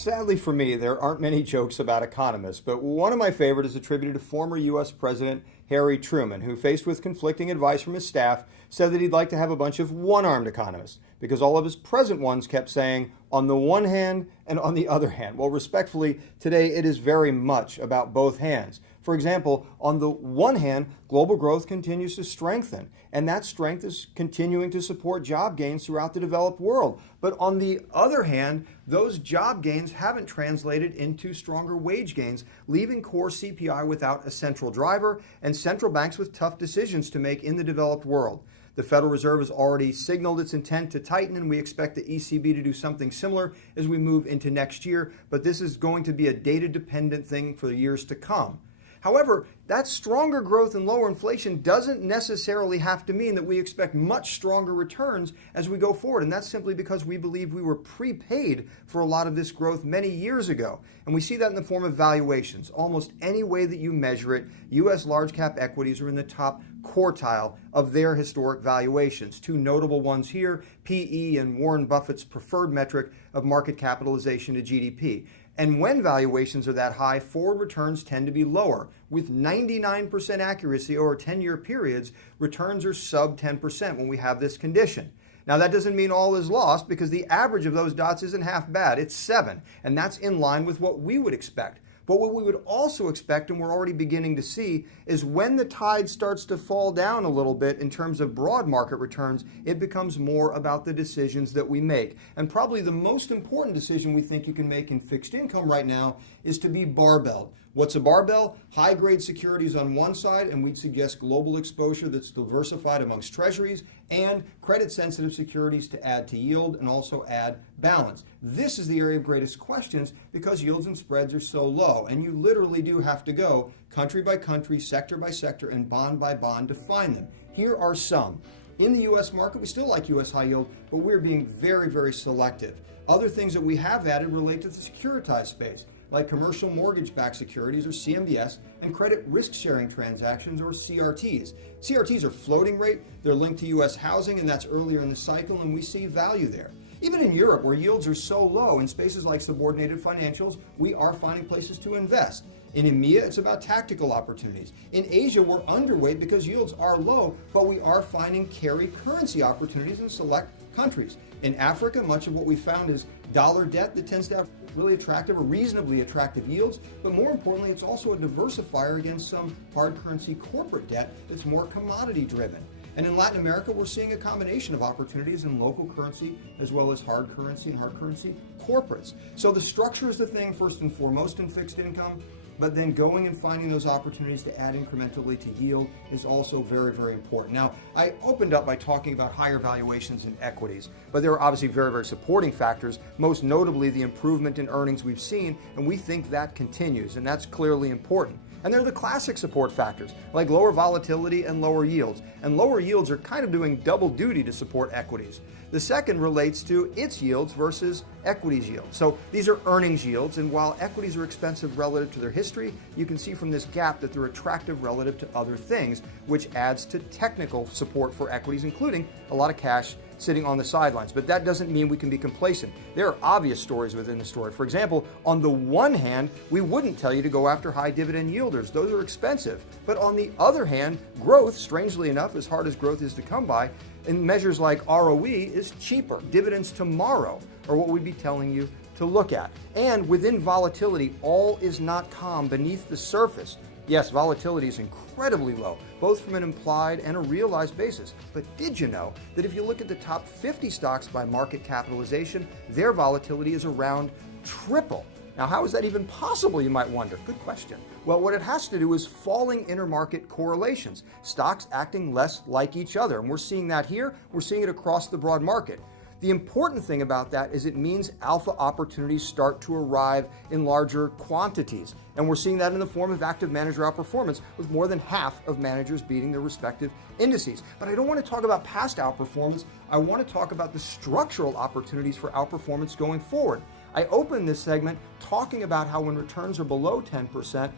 Sadly for me, there aren't many jokes about economists, but one of my favorite is attributed to former U.S. President Harry Truman, who, faced with conflicting advice from his staff, said that he'd like to have a bunch of one-armed economists because all of his present ones kept saying, on the one hand and on the other hand. Well, respectfully, today it is very much about both hands. For example, on the one hand, global growth continues to strengthen, and that strength is continuing to support job gains throughout the developed world. But on the other hand, those job gains haven't translated into stronger wage gains, leaving core CPI without a central driver and central banks with tough decisions to make in the developed world. The Federal Reserve has already signaled its intent to tighten, and we expect the ECB to do something similar as we move into next year, but this is going to be a data-dependent thing for the years to come. However, that stronger growth and lower inflation doesn't necessarily have to mean that we expect much stronger returns as we go forward. And that's simply because we believe we were prepaid for a lot of this growth many years ago. And we see that in the form of valuations. Almost any way that you measure it, U.S. large cap equities are in the top quartile of their historic valuations. Two notable ones here, PE and Warren Buffett's preferred metric of market capitalization to GDP. And when valuations are that high, forward returns tend to be lower. With 99% accuracy over 10-year periods, returns are sub 10% when we have this condition. Now, that doesn't mean all is lost because the average of those dots isn't half bad. It's 7, and that's in line with what we would expect. But what we would also expect, and we're already beginning to see, is when the tide starts to fall down a little bit in terms of broad market returns, it becomes more about the decisions that we make. And probably the most important decision we think you can make in fixed income right now is to be barbelled. What's a barbell? High-grade securities on one side, and we'd suggest global exposure that's diversified amongst treasuries, and credit-sensitive securities to add to yield and also add balance. This is the area of greatest questions because yields and spreads are so low, and you literally do have to go country by country, sector by sector, and bond by bond to find them. Here are some. In the U.S. market, we still like U.S. high yield, but we're being very, very selective. Other things that we have added relate to the securitized space, like commercial mortgage-backed securities or CMBS and credit risk-sharing transactions or CRTs. CRTs are floating rate, they're linked to U.S. housing, and that's earlier in the cycle, and we see value there. Even in Europe, where yields are so low, in spaces like subordinated financials, we are finding places to invest. In EMEA, it's about tactical opportunities. In Asia, we're underweight because yields are low, but we are finding carry currency opportunities in select countries. In Africa, much of what we found is dollar debt that tends to have really attractive or reasonably attractive yields, but more importantly, it's also a diversifier against some hard currency corporate debt that's more commodity driven. And in Latin America, we're seeing a combination of opportunities in local currency as well as hard currency and hard currency corporates. So the structure is the thing first and foremost in fixed income, but then going and finding those opportunities to add incrementally to yield is also very, very important. Now, I opened up by talking about higher valuations in equities, but there are obviously very, very supporting factors, most notably the improvement in earnings we've seen, and we think that continues, and that's clearly important. And there are the classic support factors, like lower volatility and lower yields. And lower yields are kind of doing double duty to support equities. The second relates to its yields versus equities yields. So these are earnings yields, and while equities are expensive relative to their history, you can see from this gap that they're attractive relative to other things, which adds to technical support for equities, including a lot of cash sitting on the sidelines. But that doesn't mean we can be complacent. There are obvious stories within the story. For example, on the one hand, we wouldn't tell you to go after high dividend yielders. Those are expensive. But on the other hand, growth, strangely enough, as hard as growth is to come by, in measures like ROE is cheaper. Dividends tomorrow are what we'd be telling you to look at. And within volatility, all is not calm beneath the surface. Yes, volatility is incredibly low, both from an implied and a realized basis. But did you know that if you look at the top 50 stocks by market capitalization, their volatility is around triple? Now, how is that even possible, you might wonder? Good question. Well, what it has to do is falling intermarket correlations, stocks acting less like each other. And we're seeing that here. We're seeing it across the broad market. The important thing about that is it means alpha opportunities start to arrive in larger quantities. And we're seeing that in the form of active manager outperformance, with more than half of managers beating their respective indices. But I don't want to talk about past outperformance. I want to talk about the structural opportunities for outperformance going forward. I opened this segment talking about how when returns are below 10%,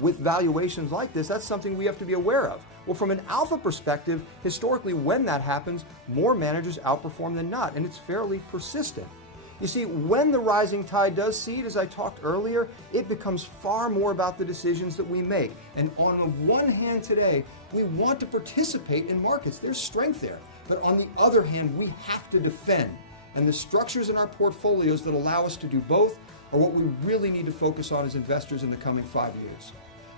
with valuations like this, that's something we have to be aware of. Well, from an alpha perspective, historically, when that happens, more managers outperform than not, and it's fairly persistent. You see, when the rising tide does seed, as I talked earlier, it becomes far more about the decisions that we make. And on the one hand today, we want to participate in markets. There's strength there. But on the other hand, we have to defend. And the structures in our portfolios that allow us to do both are what we really need to focus on as investors in the coming 5 years.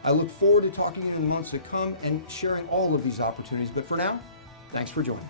I look forward to talking to you in the months to come and sharing all of these opportunities. But for now, thanks for joining.